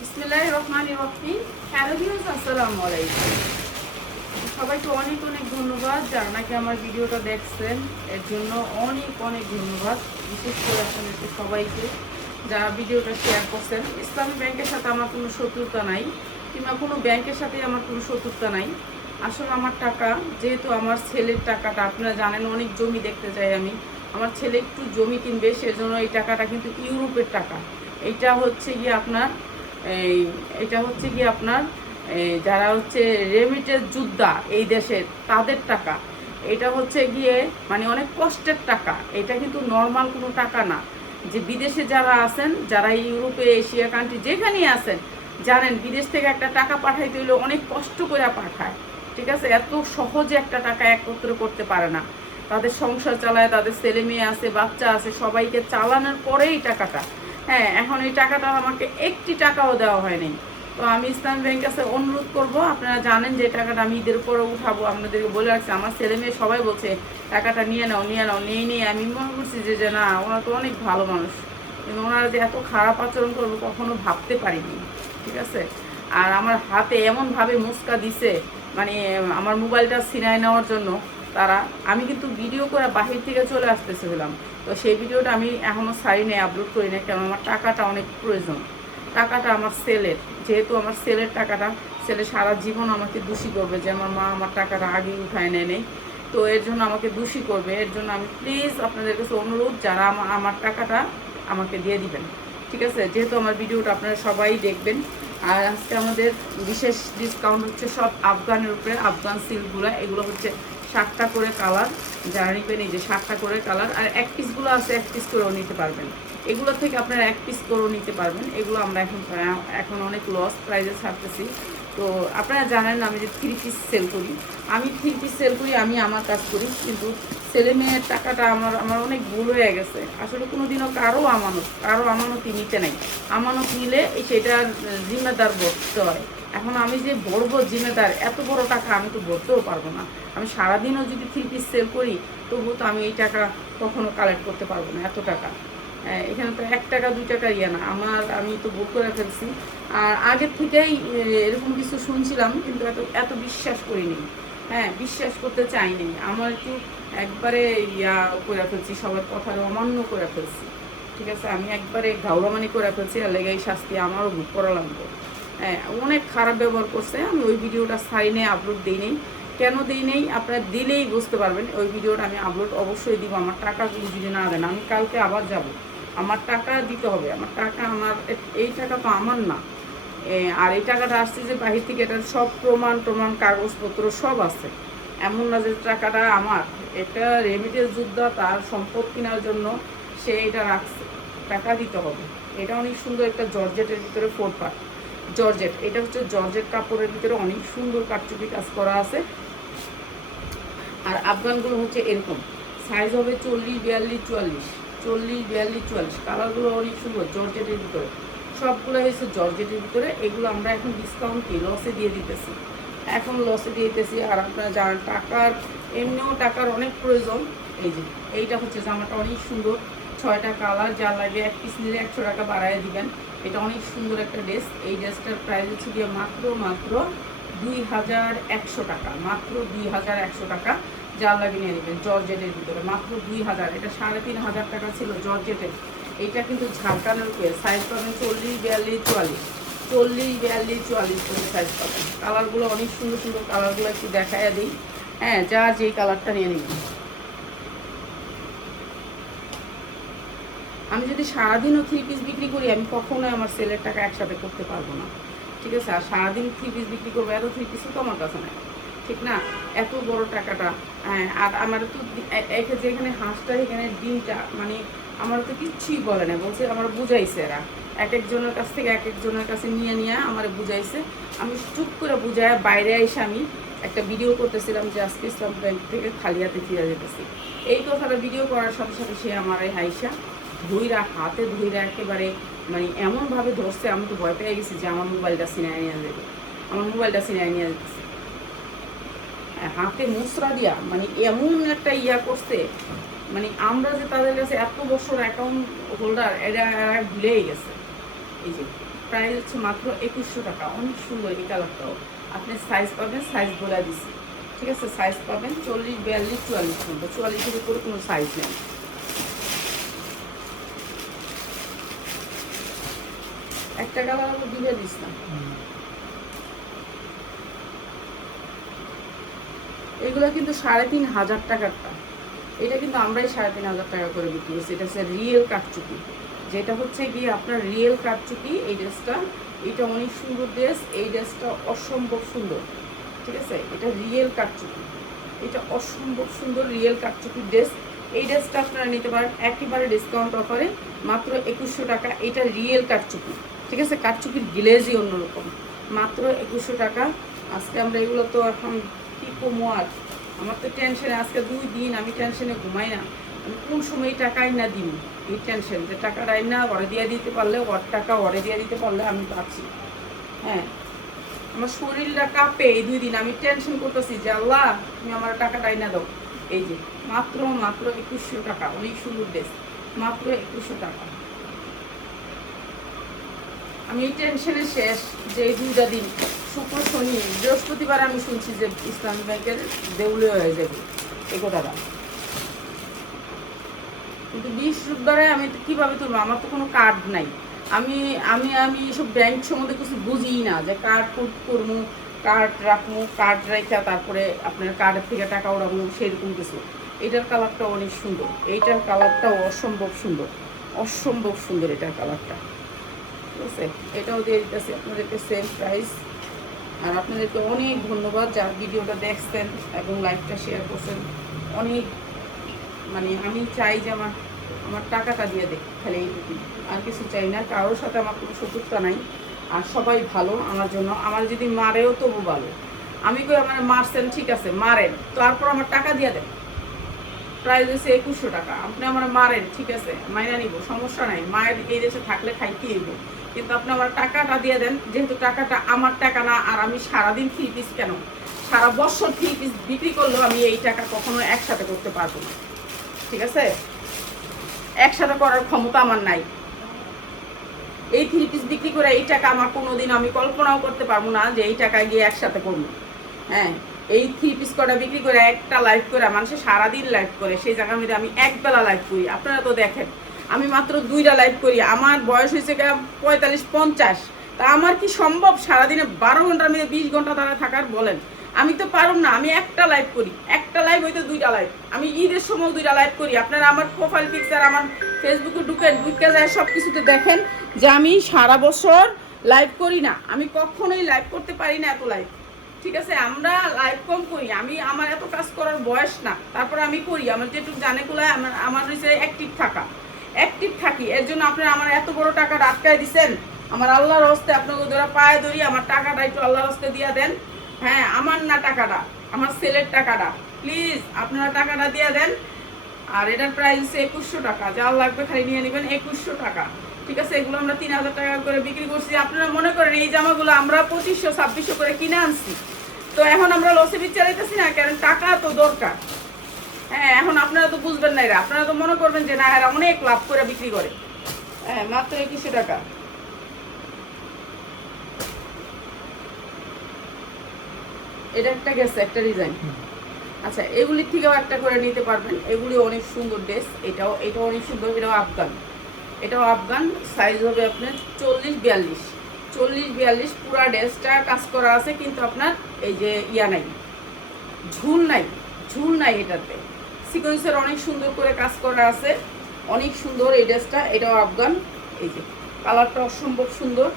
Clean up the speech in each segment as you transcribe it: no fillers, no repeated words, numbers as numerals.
বিসমিল্লাহির রহমানির রহিম। Hello viewers, আসসালামু আলাইকুম। সবাইকে অনেক অনেক ধন্যবাদ যারা নাকি আমার ভিডিওটা দেখছেন, এর জন্য অনেক অনেক ধন্যবাদ। বিশেষ করে আপনাদেরকে সবাইকে যারা ভিডিওটা শেয়ার করছেন। ইসলামী ব্যাংকের সাথে আমার কোনো শত্রুতা নাই, কিংবা কোনো ব্যাংকের সাথে আমার কোনো শত্রুতা নাই। আসলে আমার টাকা, যেহেতু আমার ছেলের টাকাটা, আপনারা জানেন অনেক জমি দেখতে চাই আমি, আমার ছেলে একটু জমি কিনবে, সেজন্য এই টাকাটা কিন্তু ইউরোপের টাকা। এইটা হচ্ছে গিয়ে আপনার এটা হচ্ছে কি আপনার যারা হচ্ছে রেমিটেন্স যোদ্ধা এই দেশের, তাদের টাকা। এটা হচ্ছে গিয়ে মানে অনেক কষ্টের টাকা। এটা কিন্তু নর্মাল কোনো টাকা না। যে বিদেশে যারা আছেন, যারা ইউরোপে, এশিয়া কান্ট্রি যেখানেই আছেন, জানেন বিদেশ থেকে একটা টাকা পাঠাইতে হলে অনেক কষ্ট করে পাঠায়। ঠিক আছে, এত সহজে একটা টাকা একত্র করতে পারে না। তাদের সংসার চালায়, তাদের ছেলে মেয়ে আছে, বাচ্চা আছে, সবাইকে চালানোর পরেই টাকাটা। হ্যাঁ, এখন এই টাকাটা আমাকে একটি টাকাও দেওয়া হয়নি। তো আমি ইসলামী ব্যাংক কাছে অনুরোধ করব, আপনারা জানেন যে টাকাটা আমি ঈদের পরে উঠাবো, আপনাদেরকে বলে রাখছি। আমার ছেলে মেয়ে সবাই বলছে টাকাটা নিয়ে নাও নিয়ে নাও, নিয়ে আমি মনে করছি যে না, ওনারা তো অনেক ভালো মানুষ, কিন্তু ওনারা যে এত খারাপ আচরণ করবো কখনো ভাবতে পারিনি। ঠিক আছে, আর আমার হাতে এমনভাবে মুচকা দিছে, মানে আমার মোবাইলটা ছিনায় নেওয়ার জন্য তারা। আমি কিন্তু ভিডিও করে বাহির থেকে চলে আসতেছিলাম, তো সেই ভিডিওটা আমি এখনও ছাড়ি নেই, আপলোড করি না, কারণ আমার টাকাটা অনেক প্রয়োজন। টাকাটা আমার সেলের, যেহেতু আমার সেলের টাকাটা, ছেলে সারা জীবন আমাকে দোষী করবে যে আমার মা আমার টাকাটা আগে উঠায় নেই। তো এর জন্য আমাকে দোষী করবে। এর জন্য আমি প্লিজ আপনাদের কাছে অনুরোধ, যারা আমার টাকাটা আমাকে দিয়ে দিবেন। ঠিক আছে, যেহেতু আমার ভিডিওটা আপনারা সবাই দেখবেন। আর আজকে আমাদের বিশেষ ডিসকাউন্ট হচ্ছে সব আফগানের উপরে, আফগান সিল্কগুলো। এগুলো হচ্ছে 7টা করে কালার, যারা নিবেন এই যে 7টা করে কালার। আর এক পিসগুলো আছে, এক পিস করেও নিতে পারবেন। এগুলো থেকে আপনারা এক পিস করেও নিতে পারবেন। এগুলো আমরা এখন অনেক লস প্রাইসে ছাড়তেছি। তো আপনারা জানেন আমি যে 3 পিস সেল করি, আমি 3 পিস সেল করি, আমি আমার কাজ করি, কিন্তু ছেলে মেয়ের টাকাটা আমার অনেক ভুল হয়ে গেছে। আসলে কোনো দিনও কারো আমানতই নিতে নাই। আমানত নিলে সেটার জিম্মেদার বসতে হয়। এখন আমি যে বড় জিম্মেদার, এত বড় টাকা আমি তো ভরতেও পারবো না। আমি সারাদিনও যদি 3 পিস সেল করি, তবুও তো আমি এই টাকা কখনো কালেক্ট করতে পারবো না, এত টাকা। এখানে তো 1 টাকা 2 টাকা ইয়ে না। আমি তো ভুল করে ফেলছি। আর আগের থেকেই এরকম কিছু শুনছিলাম, কিন্তু এত বিশ্বাস করিনি। হ্যাঁ, বিশ্বাস করতে চাইনি। আমার একটু একবারে ইয়া করে ফেলছি, সবার কথার অমান্য করে ফেলছি। ঠিক আছে, আমি একবারে ঘাউরামানি করে ফেলছি, আর লেগে এই শাস্তি আমারও ভোগ করা লাগবে। হ্যাঁ, অনেক খারাপ ব্যবহার করছে। আমি ওই ভিডিওটা ছাড়ি নেই, আপলোড দিই নেই। কেন দিই নেই আপনারা দিলেই বুঝতে পারবেন। ওই ভিডিওটা আমি আপলোড অবশ্যই দিব। আমার টাকাগুলো যদি না দেন, আমি কালকে আবার যাব। আমার টাকা দিতে হবে। আমার টাকা, এই টাকা তো আমার না। আর এই টাকাটা আসছে যে বাহির থেকে, এটার সব প্রমাণ কাগজপত্র সব আছে। এমন না যে টাকাটা আমার। এটা রেমিটেন্স যোদ্ধা, তার সম্পদ কেনার জন্য সে এটা রাখছে। টাকা দিতে হবে। এটা অনেক সুন্দর একটা জর্জেটের ভিতরে 4 পার্ট জর্জেট। এটা হচ্ছে জর্জেট কাপড়ের ভিতরে অনেক সুন্দর কারচুপি কাজ করা আছে। আর আফগানগুলো হচ্ছে এরকম, সাইজ হবে 40, 42, 44, 40, 42, 44। কালারগুলো অনেক সুন্দর জর্জেটের ভিতরে। সবগুলো হয়েছে জর্জেটের ভিতরে। এগুলো আমরা এখন ডিসকাউন্ট কি লসে দিয়ে দিতেছি, এখন লসে দিয়ে দিতেছি। আর আপনারা জানেন টাকার, এমনিও টাকার অনেক প্রয়োজন। এই যে এইটা হচ্ছে জামাটা অনেক সুন্দর, 6টা কালার, যা লাগে 1 পিস নিলে 100 টাকা বাড়ায় দিবেন। এটা অনেক সুন্দর একটা ড্রেস। এই ড্রেসটার প্রাইস হচ্ছে গিয়ে মাত্র 2100 টাকা, মাত্র 2100 টাকা। যা লাগে নিয়ে নেবেন, জর্জেটের ভিতরে মাত্র 2000। এটা 3500 টাকা ছিল জর্জেটের। এইটা কিন্তু ঝাড়খানের উপরে সাইজ পাবেন 40, 42, 44, 40, 42, 44 করে সাইজ পাবেন। কালারগুলো অনেক সুন্দর সুন্দর, কালারগুলো একটু দেখাইয়া দিই। হ্যাঁ, যা যেই কালারটা নিয়ে নেবেন। আমি যদি সারাদিনও 3 পিস বিক্রি করি, আমি কখনোই আমার সেলের টাকা একসাথে করতে পারবো না। ঠিক আছে, আর সারাদিন 3 পিস বিক্রি করবো, এত 3 পিসও তো আমার কাছে নাই। ঠিক না, এত বড় টাকাটা। হ্যাঁ, আর আমার তো যেখানে হাঁসটা, এখানে ডিমটা, মানে আমার তো কিচ্ছুই বলে না, বলছে আমার বুঝাইছে এরা। এক একজনের কাছ থেকে এক একজনের কাছে নিয়ে আমার বুঝাইছে। আমি চুপ করে বুঝায় বাইরে এসে আমি একটা ভিডিও করতেছিলাম যে আজকে ইসলাম ব্যাংক থেকে খালি হাতে ফিরে যেতেছি। এই কথাটা ভিডিও করার সাথে সাথে সে আমার এই হাইসা হাতে ধুইরা একেবারে, মানে এমনভাবে ধরছে, আমি তো ভয় পেয়ে গেছি যে আমার মোবাইলটা ছিনায় নিয়ে যাবে, আমার মোবাইলটা ছিনায় নিয়ে যাচ্ছে। হাতে মুসরা দিয়া, মানে এমন একটা ইয়া করছে, মানে আমরা যে তাদের কাছে এত বছর অ্যাকাউন্ট হোল্ডার, এরা ভুলেই গেছে। এই যে প্রাইস হচ্ছে মাত্র 2100 টাকা। অনেক সুন্দর এই কালারটাও। আপনি সাইজ পাবেন, সাইজ বলে দিচ্ছি, ঠিক আছে? সাইজ পাবেন 40, 42, 44 পর্যন্ত। 44-এর উপরে কোনো সাইজ নেই। একটা কালার আবার দিয়ে দিস না। এগুলো কিন্তু 3500 টাকারটা। এটা কিন্তু আমরাই 3500 টাকা করে বিক্রি করছি। এটা হচ্ছে রিয়েল কাঠচুপি, যেটা হচ্ছে গিয়ে আপনার রিয়েল কাঠচুপি। এই ড্রেসটা, এটা অনেক সুন্দর ড্রেস। এই ড্রেসটা অসম্ভব সুন্দর, ঠিক আছে? এটা রিয়েল কাঠচুপি, এটা অসম্ভব সুন্দর রিয়েল কাঠচুপির ড্রেস। এই ড্রেসটা আপনারা নিতে পারেন একেবারে ডিসকাউন্ট অফারে মাত্র 2100 টাকা। এটা রিয়েল কাঠচুপি, ঠিক আছে? কাঠচুপির গ্লেজই অন্যরকম, মাত্র 2100 টাকা। আজকে আমরা এগুলো তো এখন কী কমো আর, আমার তো টেনশনে আজকে 2 দিন আমি টেনশনে ঘুমাই না। আমি কোন সময় টাকাই না দিন, এই টেনশন যে টাকাটাই না ওরে দিয়ে দিতে পারলে, ওর টাকা ওরে দিয়ে দিতে পারলে আমি পাচ্ছি। হ্যাঁ, আমার শরীরটা কাঁপে এই 2 দিন। আমি টেনশন করতেছি যে আল্লাহ তুমি আমার টাকাটাই না দাও। এই যে মাত্র 2100 টাকা। অনেক সুন্দর ড্রেস, মাত্র 2100 টাকা। আমি এই টেনশনে শেষ যে এই 2টা দিন, শুক্র শনি বৃহস্পতিবার আমি শুনছি যে ইসলামী ব্যাংকের দেউলে হয়ে যাবে এই কথাটা, কিন্তু 20 রোববারে আমি কীভাবে তুলবো? আমার তো কোনো কার্ড নাই। আমি আমি আমি এসব ব্যাংক সম্বন্ধে কিছু বুঝি না, যে কার্ড করবো, কার্ড রাখবো, কার্ড রেখা তারপরে আপনার কার্ডের থেকে টাকা উড়াবো, সেরকম কিছু। এইটার কালারটা অনেক সুন্দর, এইটার কালারটাও অসম্ভব সুন্দর, অসম্ভব সুন্দর এটার কালারটা, ঠিক আছে? এটাও দিয়ে দিতেছি আপনাদেরকে সেম প্রাইস। আর আপনাদেরকে অনেক ধন্যবাদ যারা ভিডিওটা দেখছেন এবং লাইভটা শেয়ার করছেন। অনেক মানে আমি চাই যে আমার টাকাটা দিয়ে দেখ, খালি এইটুকু, আর কিছু চাই না। কারোর সাথে আমার কোনো শত্রুতা নাই, আর সবাই ভালো আমার জন্য। আমার যদি মারেও তবু ভালো। আমি কই আমার মারছেন, ঠিক আছে মারেন, তারপর আমার টাকা দিয়ে দেন। প্রাইস হচ্ছে 2100 টাকা। আপনি আমার মারেন, ঠিক আছে মাইনা নিব, সমস্যা নাই। মায়ের এই দেশে থাকলে খাইতে হইব, কিন্তু আপনি আমার টাকাটা দিয়ে দেন। যেহেতু টাকাটা আমার টাকা না, আর আমি সারাদিন 3 পিস কেন, সারা বছর 3 পিস বিক্রি করলেও আমি এই টাকা কখনো একসাথে করতে পারবো না, ঠিক আছে? একসাথে করার ক্ষমতা আমার নাই। এই 3 পিস বিক্রি করে এই টাকা আমার কোনোদিন আমি কল্পনাও করতে পারবো না যে এই টাকা গিয়ে একসাথে করবো। হ্যাঁ, এই 3 পিস কটা বিক্রি করে একটা লাইভ করে মানুষের সারাদিন লাইভ করে, সেই জায়গার মধ্যে আমি একবেলা লাইভ করি। আপনারা তো দেখেন আমি মাত্র 2টা লাইভ করি। আমার বয়স হয়েছে 45-50, তা আমার কি সম্ভব সারাদিনে 12 ঘন্টার মধ্যে 20 ঘন্টা তারা থাকার? বলেন, আমি তো পারুম না। আমি একটা লাইভ করি, একটা লাইভ হয়তো 2টা লাইভ। আমি ঈদের সময় 2টা লাইভ করি। আপনারা আমার প্রোফাইল পিকচার আমার ফেসবুকে ঢুকে যায়, সব কিছুতে দেখেন যে আমি সারা বছর লাইভ করি না। আমি কখনোই লাইভ করতে পারি না এত লাইভ, ঠিক আছে? আমরা লাইভ কম করি। আমার এত কাজ করার বয়স না, তারপরে আমি করি। আমার যেটুকু জানে কুলায় আমার হচ্ছে অ্যাক্টিভ থাকি। এর জন্য আপনারা আমার এত বড় টাকা আটকায় দিচ্ছেন। আমার আল্লাহর হস্তে আপনাকে ধরা পায়ে ধরি, আমার টাকাটা একটু আল্লাহর হস্তে দিয়ে দেন। হ্যাঁ, আমার না টাকাটা, আমার সেলের টাকাটা, প্লিজ আপনারা টাকাটা দিয়ে দেন। আর এটার প্রাইস হচ্ছে 2100 টাকা। যা লাগবে খালি নিয়ে নেবেন, 2100 টাকা, ঠিক আছে? এগুলো আমরা 3000 টাকা করে বিক্রি করছি। আপনারা মনে করেন এই জামাগুলো আমরা 2500-2600 করে কিনে আনছি, তো এখন আমরা লসে বিচ চালাইতেছি না, কারণ টাকা তো দরকার। হ্যাঁ, এখন আপনারা তো বুঝবেন না, এরা আপনারা তো মনে করবেন যে না এরা অনেক লাভ করে বিক্রি করে। হ্যাঁ, মাত্র 2100 টাকা। এটা একটা গেছে, একটা ডিজাইন। আচ্ছা, এগুলির থেকেও একটা করে নিতে পারবেন। এগুলি অনেক সুন্দর ড্রেস। এটাও অনেক সুন্দর। এটাও আফগান। সাইজ হবে আপনার 40-42 পুরা ড্রেসটা কাজ করা আছে, কিন্তু আপনার এই যে নাই, ঝুল নাই এটাতে। সিকোয়েন্সের অনেক সুন্দর করে কাজ করা আছে, অনেক সুন্দর এই ড্রেসটা। এটাও আফগান। এই যে কালারটা অসম্ভব সুন্দর,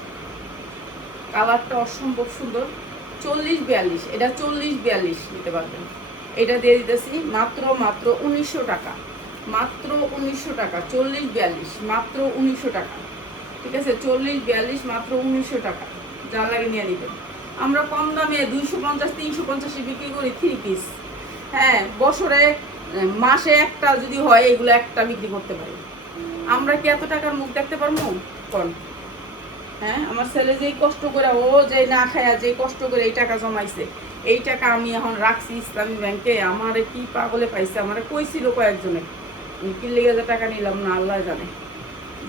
40-42। এটা 40-42 নিতে পারবেন। এটা দিয়ে দিতেছি মাত্র 1900 টাকা। মাত্র 1900 টাকা। 40-42 মাত্র 1900 টাকা, ঠিক আছে? 40-42 মাত্র 1900 টাকা। যা লাগে নিয়ে নেবেন। আমরা কম দামে 250-350 বিক্রি করি 3 পিস। হ্যাঁ, বছরে মাসে একটা যদি হয় এগুলো একটা বিক্রি করতে পারি। আমরা কি এত টাকার মুখ দেখতে পারবো কোন? হ্যাঁ, আমার ছেলে যেই কষ্ট করে, ও যে না খায়া যেই কষ্ট করে এই টাকা জমাইছে, এই টাকা আমি এখন রাখছি ইসলামী ব্যাংকে। আমার কি পাগলে পাইছে, আমার কইছিল কয়েকজনে, আমি কি লেগে যে টাকা নিলাম না আল্লাহ জানে,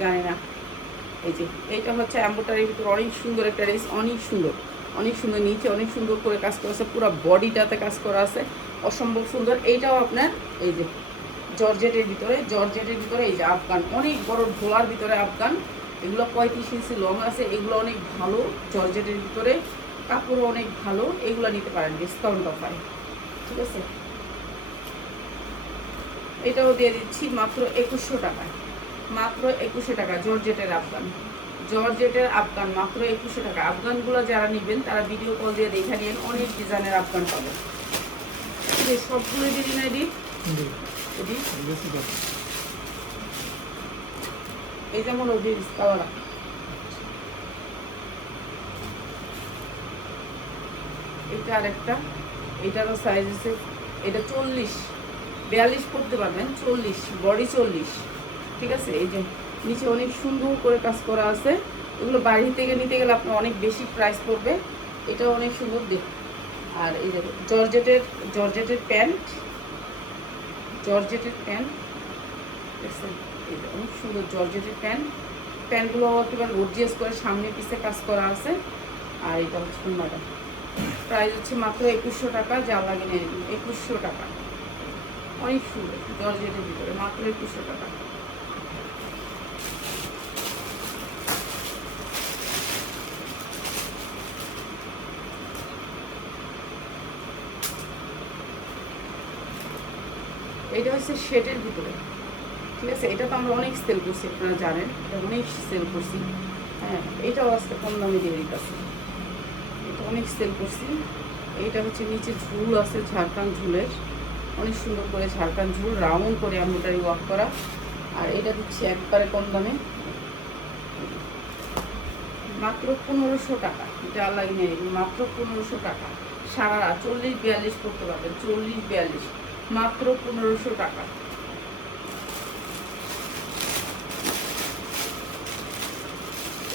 জানি না। এই যে এইটা হচ্ছে এমব্রয়ডারির ভিতরে অনেক সুন্দর একটা ড্রেস, অনেক সুন্দর, অনেক সুন্দর, নিচে অনেক সুন্দর করে কাজ করা আছে, পুরো বডিটাতে কাজ করা আছে, অসম্ভব সুন্দর। এইটাও আপনার এই যে জর্জেটের ভিতরে, জর্জেটের ভিতরে এই যে আফগান, অনেক বড় ঢোলার ভিতরে আফগান, এগুলো 35 ইঞ্চি লং আছে, এগুলো অনেক ভালো, জর্জেটের ভিতরে কাপড়ও অনেক ভালো, এগুলো নিতে পারেন ডিসকাউন্ট অফারে, ঠিক আছে। এটাও দিয়ে দিচ্ছি মাত্র 2100 টাকায়, মাত্র 2100 টাকা, জর্জেটের আফগান, জর্জেটের আফগান মাত্র 2100 টাকা। আফগানগুলো যারা নেবেন তারা ভিডিও কল দিয়ে দেখে নিন, অনেক ডিজাইনের আফগান পাবেন। সবগুলো দিদি না দিই, এই যেমন ওজিস কালার, এটা আরেকটা, এটারও সাইজ আছে, এটা 40-42 পড়তে পারবেন, 40 বডি 40, ঠিক আছে। এই যে নিচে অনেক সুন্দর করে কাজ করা আছে, এগুলো বাড়ি থেকে নিতে গেলে আপনার অনেক বেশি প্রাইস পড়বে, এটাও অনেক সুন্দর দেখ। আর এই যে জর্জেটের প্যান্ট, জর্জেটের প্যান্ট দেখছেন, এই যে অনেক সুন্দর জর্জেটের প্যান্টগুলো একেবারে গর্জিয়াস করে সামনে পিছে কাজ করা আছে। আর এটা হচ্ছে ওড়নাটা, প্রাইস হচ্ছে মাত্র 2100 টাকা, যা লাগে নিয়ে 2100 টাকা, অনেক সুন্দর জর্জেটের ভিতরে, মাত্র 2100 টাকা। এটা হচ্ছে শেডের ভিতরে, ঠিক আছে। এটা তো আমরা অনেক সেল করছি, আপনারা জানেন, এটা অনেক সেল করছি, হ্যাঁ। এটাও আজকে কম দামে দিয়ে দিতেছে, এটা অনেক সেল করছি। এইটা হচ্ছে নিচে ঝুল আছে, ঝাড়খান ঝুলের, অনেক সুন্দর করে ঝাড়খান ঝুল রাউন্ড করে এমব্রয়ডারি ওয়ার্ক করা। আর এটা দিচ্ছি একবারে কম দামে, মাত্র 1500 টাকা, যা লাগে নিয়ে মাত্র 1500 টাকা, সারা 40-42 করতে পারবেন, 40-42, মাত্র 1500 টাকা।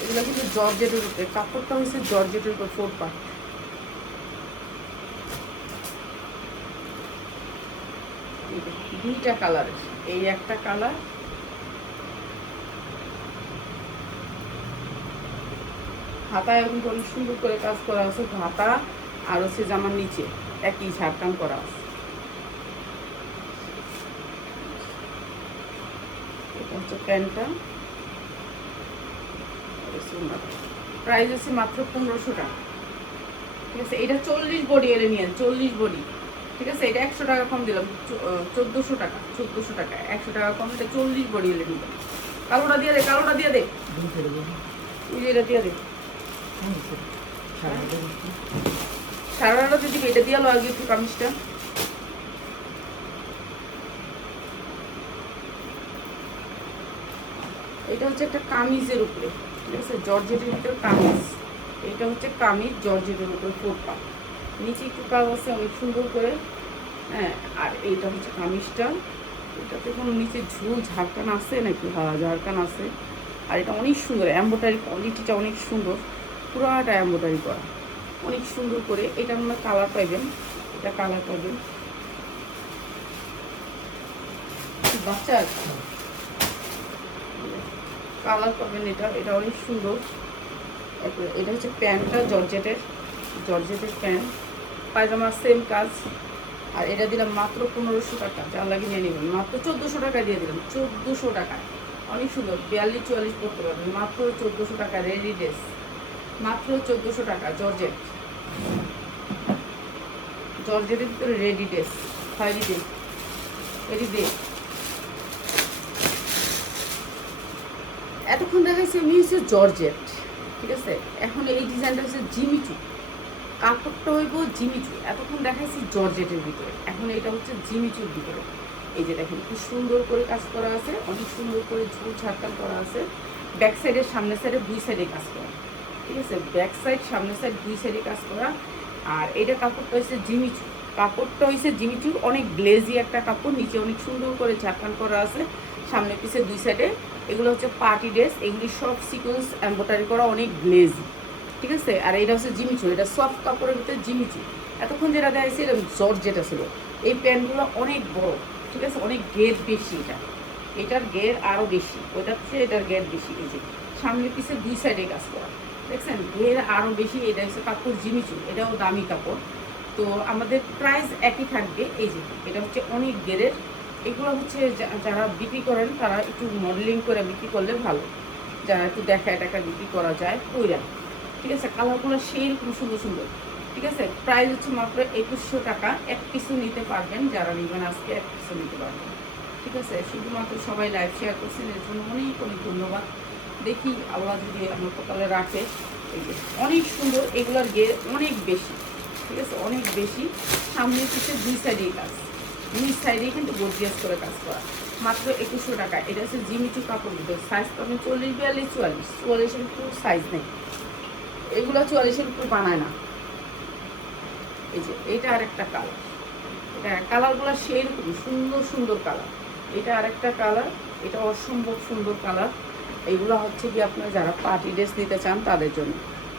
এগুলো কিন্তু জর্জেটের উপরে, কাপড়টা হচ্ছে জর্জেটের উপর 4 পার্ট। দুইটা কালারের, এই একটা কালার, হাতায় এখন অনেক সুন্দর করে কাজ করা আছে, হাতা আর হচ্ছে জামার নিচে একই ঝাড়কান করা আছে। এটা হচ্ছে প্যান্টটা, প্রাইস আছে মাত্র 1500 টাকা, ঠিক আছে। এটা 40 বডি এলে নিয়ে, 40 বডি, ঠিক আছে। এটা 100 টাকা কম দিলাম, 1400 টাকা, 1400 টাকা, 100 টাকা কম, এটা 40 বডি এলে নিলাম। কালোটা দিয়ে দে, কালোটা দিয়ে দে, এটা দিয়ে দে, সারাটা যদি এটা দিয়ে আগে একটু কামিজটা। এটা হচ্ছে একটা কামিজের উপরে, ঠিক আছে, জর্জেটের ভিতরে কামিজ, এটা হচ্ছে কামিজ জর্জেটের উপরে 4 পার্ট, নিচে একটু কাজ আছে অনেক সুন্দর করে, হ্যাঁ। আর এইটা হচ্ছে কামিজটা, এটাতে কোনো নিচে ঝুল ঝাড়কান আছে নাকি, হ্যাঁ ঝাড়কান আছে। আর এটা অনেক সুন্দর, এমব্রয়ডারি কোয়ালিটিটা অনেক সুন্দর, পুরোটা এমব্রয়ডারি করা, অনেক সুন্দর করে। এটা আমরা কালার পাইবেন, এটা কালার পাবেন, বাচ্চার কালার পাবেন, এটা এটা অনেক সুন্দর। এটা হচ্ছে প্যান্টটা জর্জেটের, জর্জেটের প্যান্ট, পায়জামার সেম কাজ। আর এটা দিলাম মাত্র 1500 টাকা, যা লাগে নিয়ে নেবেন, মাত্র 1400 টাকা দিয়ে দিলাম, 1400 টাকায়, অনেক সুন্দর, 42-44 করতে পারবেন, মাত্র 1400 টাকা, রেডি ড্রেস, মাত্র 1400 টাকা। জর্জেট, জর্জেটের ভিতরে রেডি ড্রেস, খয়েরি ড্রেস, রেডি ড্রেস। এতক্ষণ দেখাইছে এমনি হচ্ছে জর্জেট, ঠিক আছে। এখন এই ডিজাইনটা হচ্ছে জিমিচু, কাপড়টা হইব জিমিচু, এতক্ষণ দেখাইছি জর্জেটের ভিতরে, এখন এটা হচ্ছে জিমিচুর ভিতরে। এই যে দেখেন খুব সুন্দর করে কাজ করা আছে, অনেক সুন্দর করে ঝুল ঝাড়কান করা আছে, ব্যাক সাইডের সামনের সাইডে দুই সাইডে কাজ করা, ঠিক আছে, ব্যাক সাইড সামনের সাইড দুই সাইডে কাজ করা। আর এটা কাপড়টা হচ্ছে জিমিচু, কাপড়টা হচ্ছে জিমিচুর, অনেক গ্লেজি একটা কাপড়, নিচে অনেক সুন্দর করে ঝাড়কান করা আছে, সামনে পিছে দুই সাইডে। এগুলো হচ্ছে পার্টি ড্রেস, এগুলি সব সিকোয়েন্স এমব্রয়ডারি করা, অনেক গ্লেজি, ঠিক আছে। আর এটা হচ্ছে জিমিচু, এটা সফট কাপড়ের ভিতরে জিমিচু। এতক্ষণ যেটা দেখাইছি এটা জর্জেট ছিল। এই প্যান্টগুলো অনেক বড়, ঠিক আছে, অনেক গের বেশি, এটার গের আরও বেশি, ওইটার চেয়ে এটার গের বেশি। এই যে সামনে পিছে দুই সাইডে কাজ করা, দেখছেন এর আরও বেশি। এটা হচ্ছে কাপড় জিমিচু, এটাও দামি কাপড়। তো আমাদের প্রাইস একই থাকবে। এই যে এটা হচ্ছে অনেক গেরের। এগুলো হচ্ছে যারা বিক্রি করেন তারা একটু মডেলিং করে বিক্রি করলে ভালো, যারা একটু দেখায় টাকা বিক্রি করা যায় ওইরা, ঠিক আছে। কালারগুলো সেই রকম সুন্দর সুন্দর, ঠিক আছে। প্রাইস হচ্ছে মাত্র 2100 টাকা। এক পিসও নিতে পারবেন, যারা নেবেন আজকে এক পিসও নিতে পারবেন, ঠিক আছে। শুধুমাত্র সবাই লাইভ শেয়ার করছেন, এর জন্য অনেক অনেক ধন্যবাদ। দেখি আল্লাহ যদি আমার কপালে রাখে। এই যে অনেক সুন্দর, এগুলোর গের অনেক বেশি, ঠিক আছে, অনেক বেশি। সামনে পিছে দুই সাইডেই কাজ, দুই সাইডেই কিন্তু গর্জিয়াস করে কাজ করা। মাত্র 2100 টাকা। এটা হচ্ছে জিমিচু কাপড় ভিতর। সাইজ পাবেন 40, 42, 44। 44-এর একটু সাইজ নেই, এগুলো 44-এর উপর বানায় না। এই যে এটা আরেকটা কালার, এটা কালারগুলো সেই রকম সুন্দর সুন্দর কালার। এটা আরেকটা কালার, এটা অসম্ভব সুন্দর কালার। এগুলো হচ্ছে কি আপনার যারা পার্টি ড্রেস নিতে চান তাদের জন্য।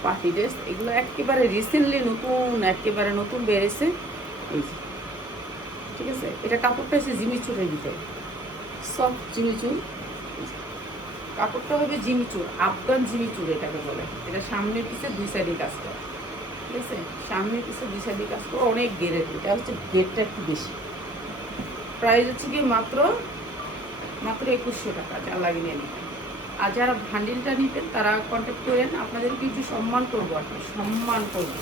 পার্টি ড্রেস এগুলো একেবারে রিসেন্টলি নতুন, একেবারে নতুন বেরিয়েছে। এই যে, ঠিক আছে। এটা কাপড়টা হচ্ছে জিমিচুরের ভিতরে, সফট জিমিচুর। কাপড়টা হবে জিমিচুর, আফগান জিমিচুর এটাকে বলে। এটা সামনে পিছে দুই সাইডে কাজ করে, ঠিক আছে। সামনে পিছে দুই সাইডে কাজ করে, অনেক গেরের। এটা হচ্ছে গেরটা একটু বেশি। প্রাইস হচ্ছে কি মাত্র 2100 টাকা। যা লাগে নিয়ে নেবেন। আর যারা ভান্ডিলটা নিতেন তারা কন্ট্যাক্ট করেন, আপনাদের কিছু সম্মান করবো, আর কি সম্মান করবো,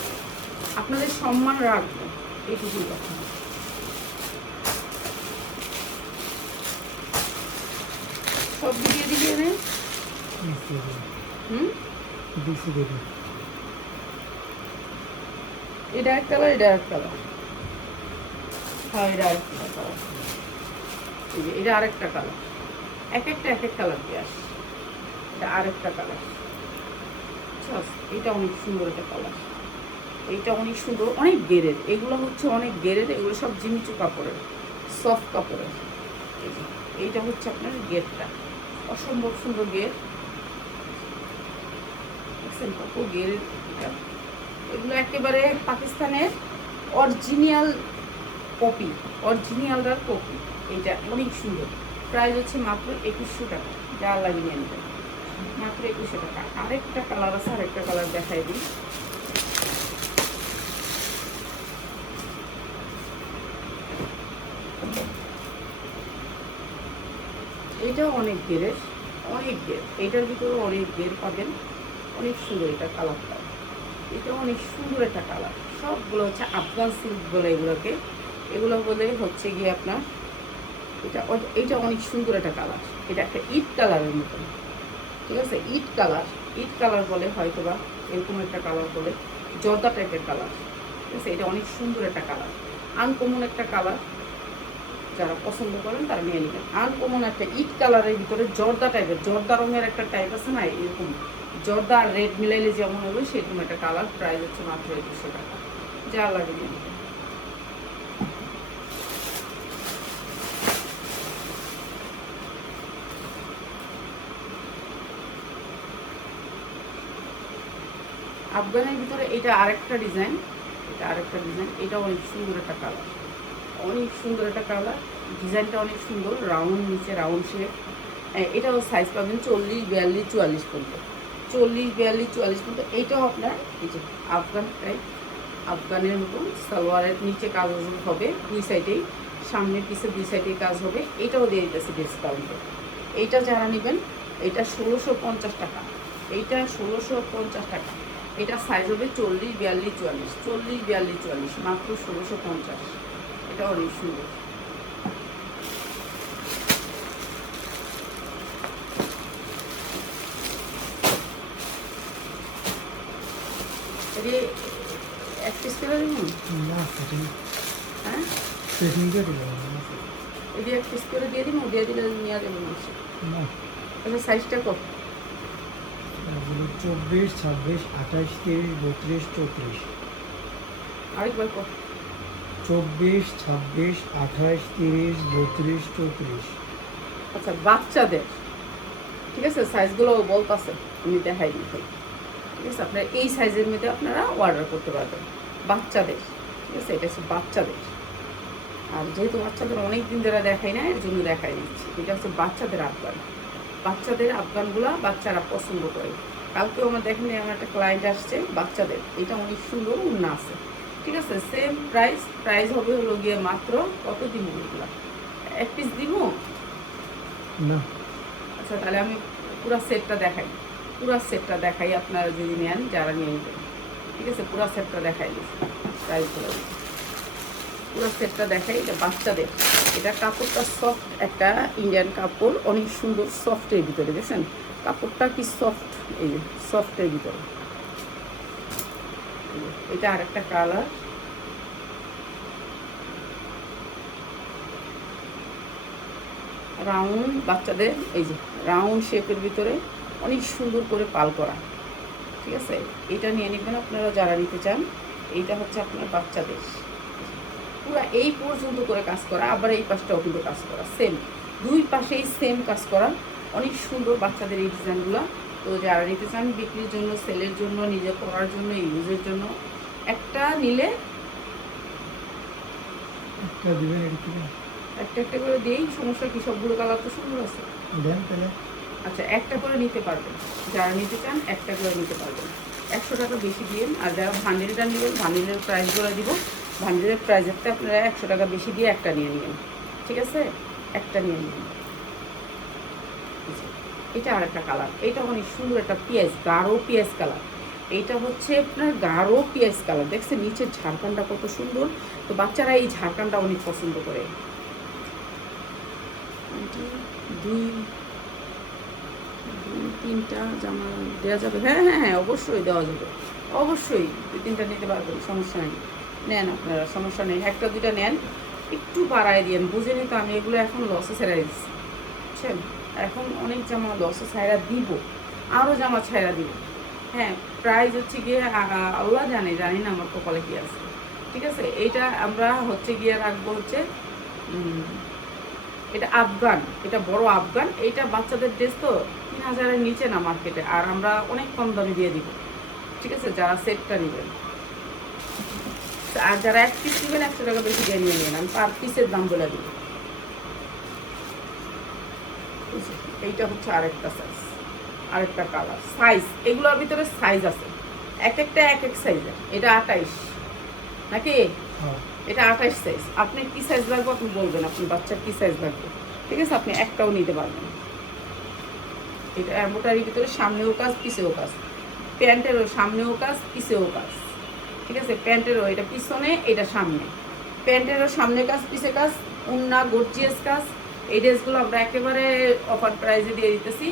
আপনাদের সম্মান রাখবো, এইটুকুই কথা। সব দিয়ে দিবি এনে এটা এক কালার, এটা এক কালার, হ্যাঁ এটা আরেকটা কালার, এটা আরেকটা কালার। এক একটা এক এক কালার দিয়ে আসে। এটা আরেকটা কালার, এটা অনেক সুন্দর একটা কালার। এইটা অনেক সুন্দর, অনেক গেরের। এগুলো হচ্ছে অনেক গেরের, এগুলো সব জিমিচু কাপড়ের, সফট কাপড়ের। এইটা হচ্ছে আপনার গেরটা, অসম্ভব সুন্দর গের, দেখছেন কত গেরের। এগুলো একেবারে পাকিস্তানের অরিজিনাল কপি, অরিজিনালটার কপি। এইটা অনেক সুন্দর। প্রাইস হচ্ছে মাত্র 2100 টাকা। যা লাগিয়ে নেবেন মাত্র 2100 টাকা। আরেকটা কালার আছে, আরেকটা কালার দেখাই দিই। এটাও অনেক গেরের, অনেক গের। এইটার ভিতরে অনেক গের পাবেন, অনেক সুন্দর এটা কালারটা। এটা অনেক সুন্দর একটা কালার। সবগুলো হচ্ছে আফগান সিল্ক বলে এগুলোকে, এগুলো বলে হচ্ছে গিয়ে আপনার এটা অনেক সুন্দর একটা কালার। এটা একটা ইট কালারের মতন, ঠিক আছে। ইট কালার, ইট কালার বলে হয়তো বা, এরকম একটা কালার বলে, জর্দা টাইপের কালার, ঠিক আছে। এটা অনেক সুন্দর একটা কালার, আনকমন একটা কালার। যারা পছন্দ করেন তারা নিয়ে নেবেন। আনকমন একটা ইট কালারের ভিতরে জর্দা টাইপের, জর্দা রঙের একটা টাইপ আছে না, এরকম জর্দা আর রেড মিলাইলে যেমন হবে সেরকম একটা কালার। প্রাইস হচ্ছে মাত্র 2100 টাকা। যা লাগে নিয়ে নেবেন। আফগানের ভিতরে এটা আরেকটা ডিজাইন, এটা আরেকটা ডিজাইন। এটা অনেক সুন্দর একটা কালার, অনেক সুন্দর একটা কালার। ডিজাইনটা অনেক সুন্দর, রাউন্ড, নিচে রাউন্ড শেপ। এটাও সাইজ পাবেন 40, 42, 44 পর্যন্ত। 40, 42, 44 পর্যন্ত। এইটাও আপনার এই যে আফগান টাইপ, আফগানের মতন। সালোয়ারের নিচে কাজ হবে দুই সাইডেই, সামনে পিছে দুই সাইডেই কাজ হবে। এটাও দিয়ে দিতেছে ডিসকাউন্টে। এইটা যারা নেবেন, এটা 1650 টাকা। এইটা 1650 টাকা। এটা সাইজ হবে 40, 42, 44, 40, 42, 44, মাত্র 1650। এটা অনেক সুন্দর। এটি এক পিস করে দেবেন? হ্যাঁ, এটি এক পিস করে দিয়ে দিন, দিয়ে দিলে নিয়ে যাবেন। তাহলে সাইজটা কত? 24, 26, 28, 30, 32, 34। আরেকবার কত? 24, 26, 28, 30, 32, 34। আচ্ছা, বাচ্চাদের, ঠিক আছে। সাইজগুলো বলতেছে, আমি দেখাই দিই। ঠিক আছে, আপনার এই সাইজের মধ্যে আপনারা অর্ডার করতে পারবেন। বাচ্চাদের, ঠিক আছে, এটা হচ্ছে বাচ্চাদের। আর যেহেতু বাচ্চাদের অনেক দিন ধরে দেখাই না, এর জন্য দেখাই দিচ্ছি। এটা হচ্ছে বাচ্চাদের আফগান, বাচ্চাদের আফগানগুলা বাচ্চারা পছন্দ করে। কালকেও আমার দেখেন আমার একটা ক্লায়েন্ট আসছে বাচ্চাদের, এটা অনেক সুন্দর উন্না আছে। ঠিক আছে, সেম প্রাইস হবে হলো গিয়ে মাত্র কত দিব এগুলা, 1 পিস দিব না। আচ্ছা তাহলে আমি পুরা সেটটা দেখাই আপনারা যদি নেন, যারা নিয়ে নেবেন। ঠিক আছে, পুরা সেটটা দেখাই দিচ্ছি, প্রাইসগুলো পুরো সেটটা দেখাই। এটা বাচ্চাদের, এটা কাপড়টা সফট, একটা ইন্ডিয়ান কাপড়, অনেক সুন্দর সফটের ভিতরে, দেখছেন কাপড়টা কি সফট, এই যে সফটের ভিতরে। এটা আরেকটা কালার, রাউন্ড বাচ্চাদের, এই যে রাউন্ড শেপের ভিতরে অনেক সুন্দর করে পাল করা। ঠিক আছে, এটা নিয়ে নেবেন আপনারা যারা নিতে চান। এইটা হচ্ছে আপনার বাচ্চাদের, পুরো এই পর্যন্ত করে কাজ করা, আবার এই পাশটাও কিন্তু কাজ করা, সেম দুই পাশেই সেম কাজ করা, অনেক সুন্দর বাচ্চাদের এই ডিজাইনগুলো। তো যারা নিতে চান বিক্রির জন্য, সেলের জন্য, নিজে পরার জন্য, ইউজের জন্য, একটা নিলে একটা দিবেন, একটা একটা করে দিয়েই, সমস্যা কি, সবগুলো কালার তো সুন্দর আছে। দেন তাহলে। আচ্ছা, একটা করে নিতে পারবেন, যারা নিতে চান একটা করে নিতে পারবেন, 100 টাকা বেশি দিয়েন। আর যারা ভান্ডেলটা নেবেন, ভান্ডেলের প্রাইসগুলো দিব, ভান্ডেলের প্রাইসেরটা আপনারা 100 টাকা বেশি দিয়ে একটা নিয়ে নেবেন। ঠিক আছে, একটা নিয়ে নেবেন। এটা আর একটা কালার, এটা অনেক সুন্দর একটা পেঁয়াজ, গাঢ় পেঁয়াজ কালার। এইটা হচ্ছে আপনার গাঢ় পেঁয়াজ কালার, দেখছেন নিচের ঝাড়খানটা কত সুন্দর। তো বাচ্চারা এই ঝাড়খানটা অনেক পছন্দ করে। দুই তিনটা জামা দেওয়া যাবে? হ্যাঁ হ্যাঁ হ্যাঁ, অবশ্যই দেওয়া যাবে, অবশ্যই 2-3টা নিতে পারবেন, সমস্যা নেই। নেন আপনারা, সমস্যা নেই, 1-2টা নেন, একটু বাড়ায় দিন। বুঝেনি তো, আমি এগুলো এখন লসে ছেড়ে দিচ্ছি, বুঝছেন, এখন অনেক জামা লসে ছাইরা দিব, আরও জামা ছাইরা দিব। হ্যাঁ, প্রাইস হচ্ছে গিয়ে আল্লাহ জানি না আমার কপালে কি আছে। ঠিক আছে, এইটা আমরা হচ্ছে গিয়ে রাখবো হচ্ছে এটা আফগান, এটা বড় আফগান। এইটা বাচ্চাদের ড্রেস তো 3000-এর নিচে না মার্কেটে, আর আমরা অনেক কম দামে দিয়ে দিব। ঠিক আছে, যারা সেটটা নেবেন, আর যারা 1 পিস নেবেন 100 টাকা বেশি দিয়ে নিয়ে নেন, আমি পার পিসের দাম বলে দিব। এইটা হচ্ছে আরেকটা সাইজ, আরেকটা কালার, সাইজ এগুলোর ভিতরে সাইজ আছে, এক একটা এক এক সাইজের। এটা 28 নাকি, এটা 28 সাইজ। আপনি কি সাইজ লাগবে আপনি বলবেন, আপনি বাচ্চার কি সাইজ লাগবে। ঠিক আছে, আপনি একটাও নিতে পারবেন। এটা এম্বোটারির ভিতরে সামনেও কাজ, পিছেও কাজ, প্যান্টেরও সামনেও কাজ, পিছেও কাজ। ঠিক আছে, প্যান্টেরও এটা পিছনে, এটা সামনে, প্যান্টেরও সামনে কাজ, পিছে কাজ, উন্না গর্জিয়াস কাজ। এই ড্রেসগুলো আমরা একেবারে অফার প্রাইসে দিয়ে দিতেছি,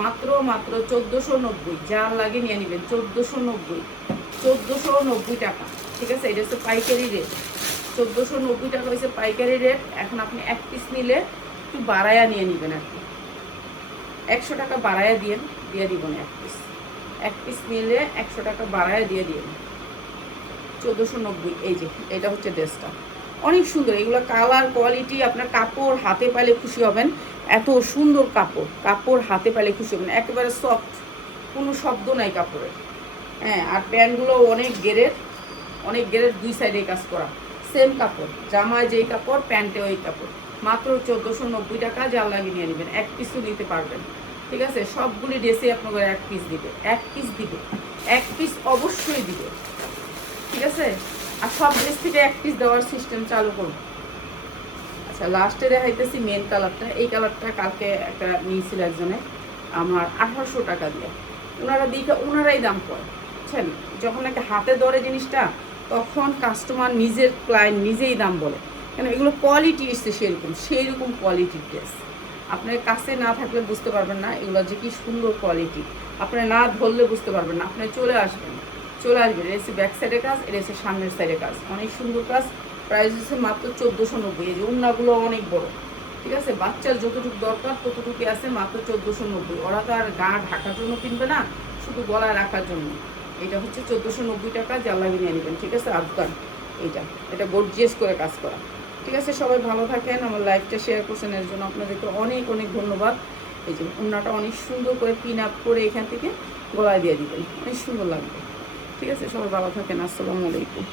মাত্র 1490। যার লাগে নিয়ে নেবেন, 1490 টাকা। ঠিক আছে, এটা হচ্ছে পাইকারি রেট, 1490 টাকা হয়েছে পাইকারি রেট। এখন আপনি 1 পিস নিলে একটু বাড়ায়া নিয়ে নেবেন, আর কি 100 টাকা বাড়ায়া দিয়ে দিব না। 1 পিস নিলে 100 টাকা বাড়ায়া দিয়ে 1490। এই যে এটা হচ্ছে ড্রেসটা, অনেক সুন্দর। এগুলো কালার কোয়ালিটি, আপনার কাপড় হাতে পাইলে খুশি হবেন, এত সুন্দর কাপড় হাতে পাইলে খুশি হবেন, একেবারে সফট, কোনো শব্দ নাই কাপড়ের। হ্যাঁ, আর প্যান্টগুলো অনেক গেরের, দুই সাইডে কাজ করা, সেম কাপড়, জামায় যেই কাপড় প্যান্টে ওই কাপড়, মাত্র 1490 টাকা। যার লাগে নিয়ে নেবেন, 1 পিসও নিতে পারবেন। ঠিক আছে, সবগুলি ড্রেসে আপনাদের 1 পিস দিবে, 1 পিস অবশ্যই দিবে। ঠিক আছে, আর সব ড্রেস থেকে 1 পিস দেওয়ার সিস্টেম চালু করব। আচ্ছা, লাস্টে দেখাইতেছি মেন কালারটা। এই কালারটা কালকে একটা নিয়েছিল একজনে আমার 1800 টাকা দিয়ে। ওনারাই দাম করে, বুঝছেন, যখন একটা হাতে ধরে জিনিসটা তখন কাস্টমার নিজের ক্লায়েন্ট নিজেই দাম বলে, কেন এগুলো কোয়ালিটি এসছে সেইরকম কোয়ালিটির ড্রেস। আপনার কাছে না থাকলে বুঝতে পারবেন না এগুলো যে কি সুন্দর কোয়ালিটি, আপনার না ধরলে বুঝতে পারবেন না। আপনি চলে আসবেন, এটা হচ্ছে ব্যাক সাইডে কাজ, এটা হচ্ছে সামনের সাইডে কাজ, অনেক সুন্দর কাজ। প্রাইস হচ্ছে মাত্র 1490। এই যে উন্নাগুলো অনেক বড়। ঠিক আছে, বাচ্চার যতটুকু দরকার ততটুকুই আছে, মাত্র 1490। ওরা তো আর গা ঢাকার জন্য কিনবে না, শুধু গলায় রাখার জন্য। এটা হচ্ছে 1490 টাকা, যার লাগে নিয়ে নেবেন। ঠিক আছে, আফগান, এটা গর্জিয়াস করে কাজ করা। ঠিক আছে, সবাই ভালো থাকেন। আমার লাইভটা শেয়ার করছেন এর জন্য আপনাদেরকে অনেক অনেক ধন্যবাদ। এই যে উন্নাটা অনেক সুন্দর করে পিন আপ করে এখান থেকে গলায় দিয়ে দিবেন, অনেক সুন্দর লাগবে। ঠিক আছে, সবাই ভালো থাকেন, আসসালামু আলাইকুম।